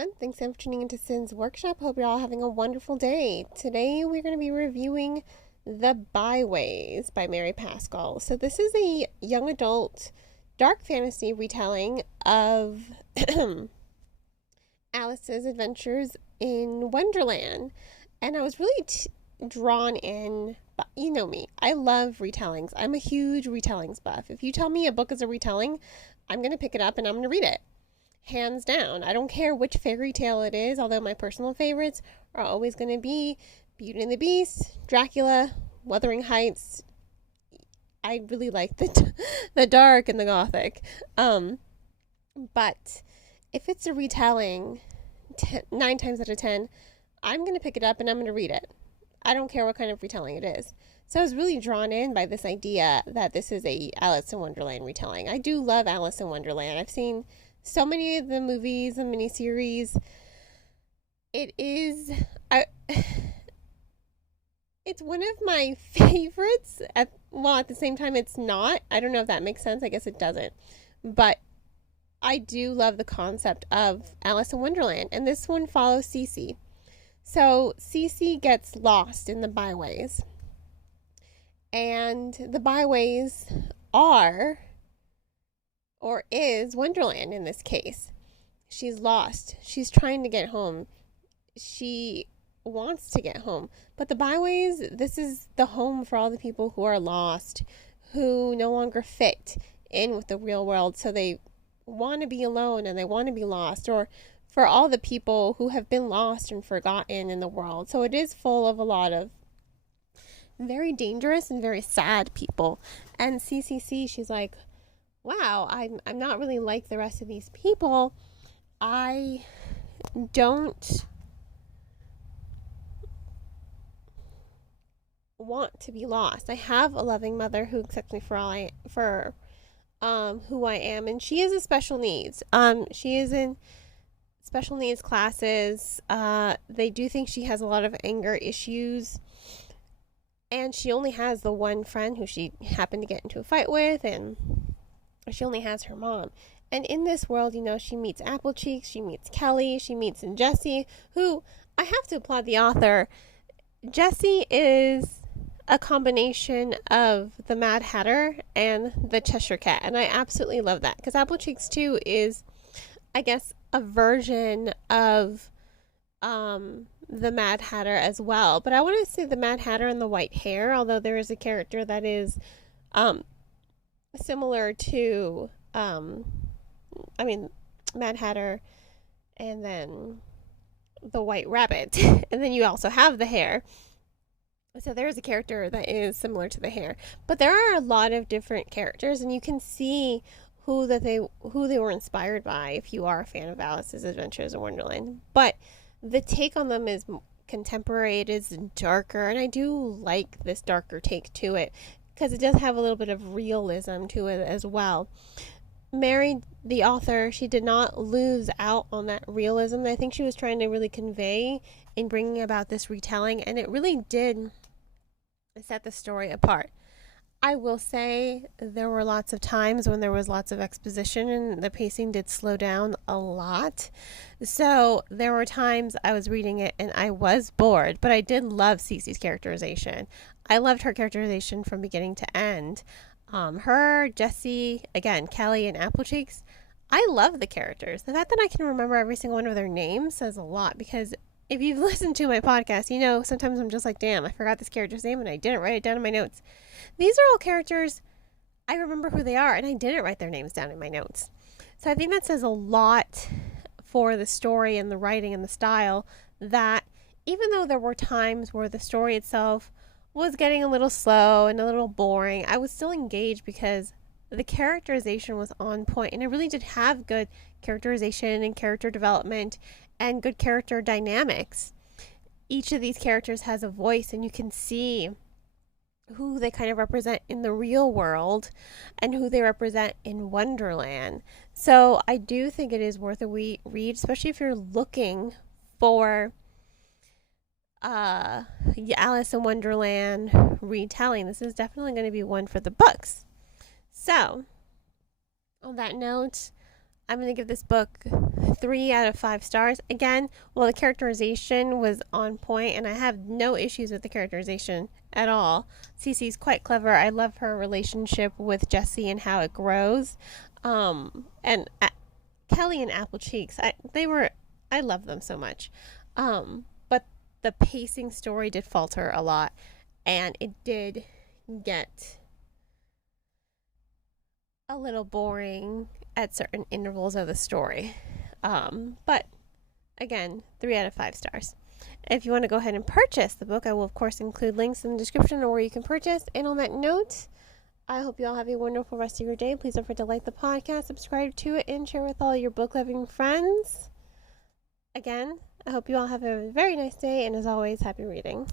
everyone. Thanks for tuning into Sin's Workshop. Hope you're all having a wonderful day. Today we're going to be reviewing The Byways by Mary Pascal. So this is a young adult dark fantasy retelling of Alice's adventures in Wonderland. And I was really drawn in, but you know me. I love retellings. I'm a huge retellings buff. If you tell me a book is a retelling, I'm going to pick it up and I'm going to read it. Hands down. I don't care which fairy tale it is, although my personal favorites are always going to be Beauty and the Beast, Dracula, Wuthering Heights. I really like the dark and the gothic. But if it's a retelling, 9 times out of 10, I'm going to pick it up and I'm going to read it. I don't care what kind of retelling it is. So I was really drawn in by this idea that this is a Alice in Wonderland retelling. I do love Alice in Wonderland. I've seen so many of the movies and miniseries. It's one of my favorites. At the same time, it's not. I don't know if that makes sense. I guess it doesn't. But I do love the concept of Alice in Wonderland. And this one follows Cece. So Cece gets lost in the byways. And the byways is Wonderland in this case. She's lost. She's trying to get home. She wants to get home. But the byways, this is the home for all the people who are lost, who no longer fit in with the real world. So they want to be alone and they want to be lost, or for all the people who have been lost and forgotten in the world. So it is full of a lot of very dangerous and very sad people. And CCC, she's like, wow, I'm not really like the rest of these people. I don't want to be lost. I have a loving mother who accepts me for who I am, and she is a special needs. She is in special needs classes. They do think she has a lot of anger issues. And she only has the one friend who she happened to get into a fight with, and she only has her mom. And in this world, she meets Applecheeks, she meets Kelly, she meets Jessie, who, I have to applaud the author. Jessie is a combination of the Mad Hatter and the Cheshire Cat, and I absolutely love that, because Applecheeks too is, I guess, a version of the Mad Hatter as well. But I want to say the Mad Hatter and the white hair, although there is a character that is similar to Mad Hatter and then the White Rabbit. And then you also have the hair. So there's a character that is similar to the hair. But there are a lot of different characters, and you can see who they were inspired by if you are a fan of Alice's Adventures in Wonderland. But the take on them is contemporary, it is darker, and I do like this darker take to it because it does have a little bit of realism to it as well. Mary, the author, she did not lose out on that realism that I think she was trying to really convey in bringing about this retelling, and it really did set the story apart. I will say there were lots of times when there was lots of exposition and the pacing did slow down a lot. So there were times I was reading it and I was bored, but I did love Cece's characterization. I loved her characterization from beginning to end. Her, Jessie, again, Kelly, and Applecheeks, I love the characters. The fact that I can remember every single one of their names says a lot, because if you've listened to my podcast, sometimes I'm just like, damn, I forgot this character's name and I didn't write it down in my notes. These are all characters, I remember who they are, and I didn't write their names down in my notes. So I think that says a lot for the story and the writing and the style, that even though there were times where the story itself was getting a little slow and a little boring, I was still engaged because the characterization was on point, and it really did have good characterization and character development and good character dynamics. Each of these characters has a voice, and you can see who they kind of represent in the real world and who they represent in Wonderland. So I do think it is worth a read, especially if you're looking for Alice in Wonderland retelling. This is definitely going to be one for the books. So on that note, I'm going to give this book 3 out of 5 stars. Again, well, the characterization was on point, and I have no issues with the characterization at all. Cece's quite clever. I love her relationship with Jesse and how it grows. And Kelly and Apple Cheeks, I love them so much. But the pacing story did falter a lot, and it did get a little boring at certain intervals of the story. But again, 3 out of 5 stars. If you want to go ahead and purchase the book, I will, of course, include links in the description or where you can purchase. And on that note, I hope you all have a wonderful rest of your day. Please don't forget to like the podcast, subscribe to it, and share with all your book-loving friends. Again, I hope you all have a very nice day, and as always, happy reading.